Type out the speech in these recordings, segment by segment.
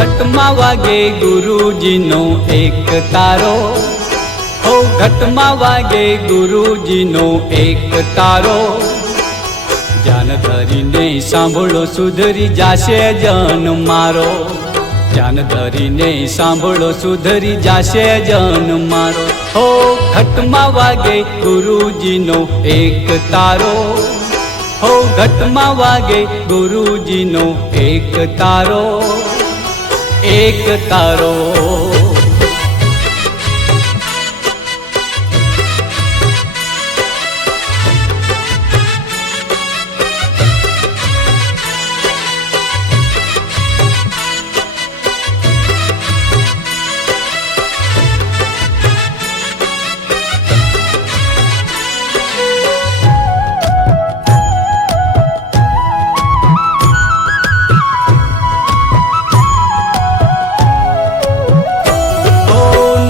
ઘટમાં વાગે ગુરુજીનો એક તારો, હો ઘટમાં વાગે ગુરુજીનો એક તારો, ધ્યાન ધરીને સાંભળો સુધરી જાશે જન મારો, ધ્યાન ધરીને સાંભળો સુધરી જાશે જન મારો, હો ઘટમાં વાગે ગુરુજીનો એક તારો, હો ઘટમાં વાગે ગુરુજીનો એક તારો, એક તારો।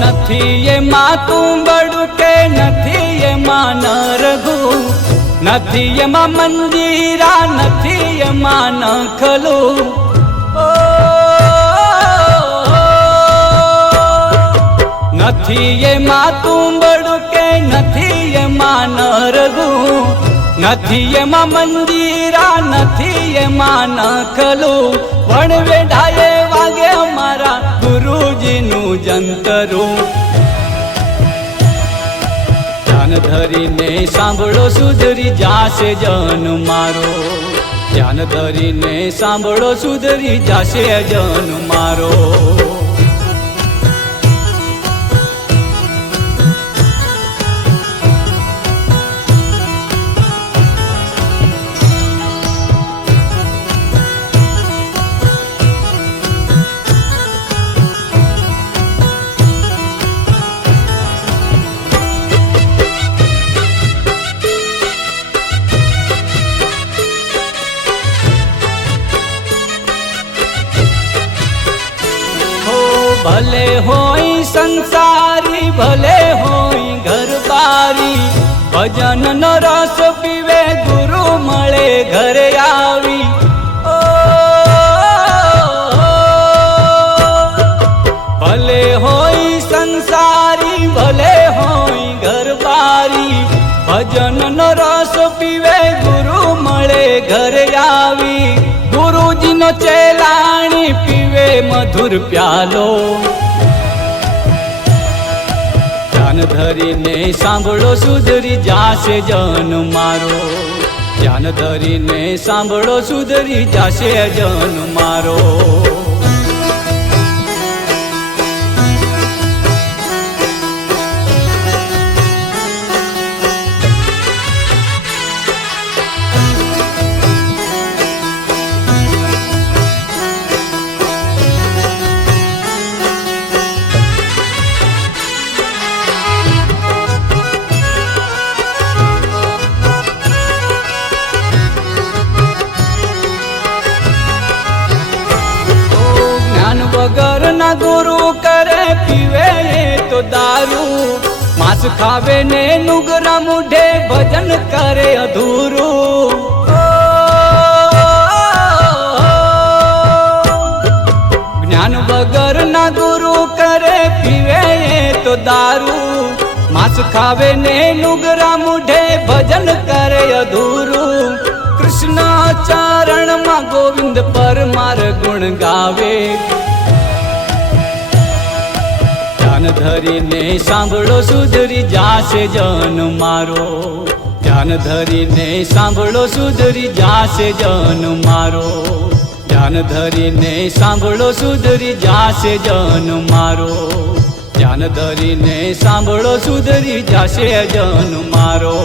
નથી એમાં તું બડું કે નથી એમાં નરગુ, નથી એમાં મંદિરા નથી એમાં નખલું, નથી એમાં તું બડું કે નથી એમાં નરગુ, નથી એમાં મંદિરા નથી એમાં નખલું, વણ વેઢાએ વાગે અમારા ગુરુજીનું જંતરું, ધ્યાન ધરીને સાંભળો સુધરી જાશે જન મારો, ધ્યાન ધરીને સાંભળો સુધરી જાશે જન મારો। ભલે હોય સંસારી ભલે હોય ઘરબારી, ભજન નો રસ પીવે ગુરુ મળે ઘરે આવી, ભલે હોય સંસારી ભલે હોય ઘરબારી, ભજન નો રસ પીવે ગુરુ મળે ઘરે આવી, ગુરુજીનો ચેલાણી પીવે મધુર પ્યાલો, ધ્યાન ધરીને સાંભળો સુધરી જાશે જન મારો, ધ્યાન ધરીને સાંભળો સુધરી જાશે જન મારો। વગર ના ગુરુ કરે પીવે તો દારૂ, માંસ ખાવે ને નુગરા મુઢે ભજન કરે અધૂરું, જ્ઞાન વગર ના ગુરુ કરે પીવે તો દારૂ, માંસ ખાવે ને નુગરા મુઢે ભજન કરે અધૂરું, કૃષ્ણ ચરણ માં ગોવિંદ પરમાર ગુણ ગાવે, ધ્યાન ધરીને સાંભળો સુધરી જાશે જન મારો, ધ્યાન ધરીને સાંભળો સુધરી જાશે જન મારો, ધ્યાન ધરીને સાંભળો સુધરી જાશે જન મારો, ધ્યાન ધરીને સાંભળો સુધરી જાશે જન મારો।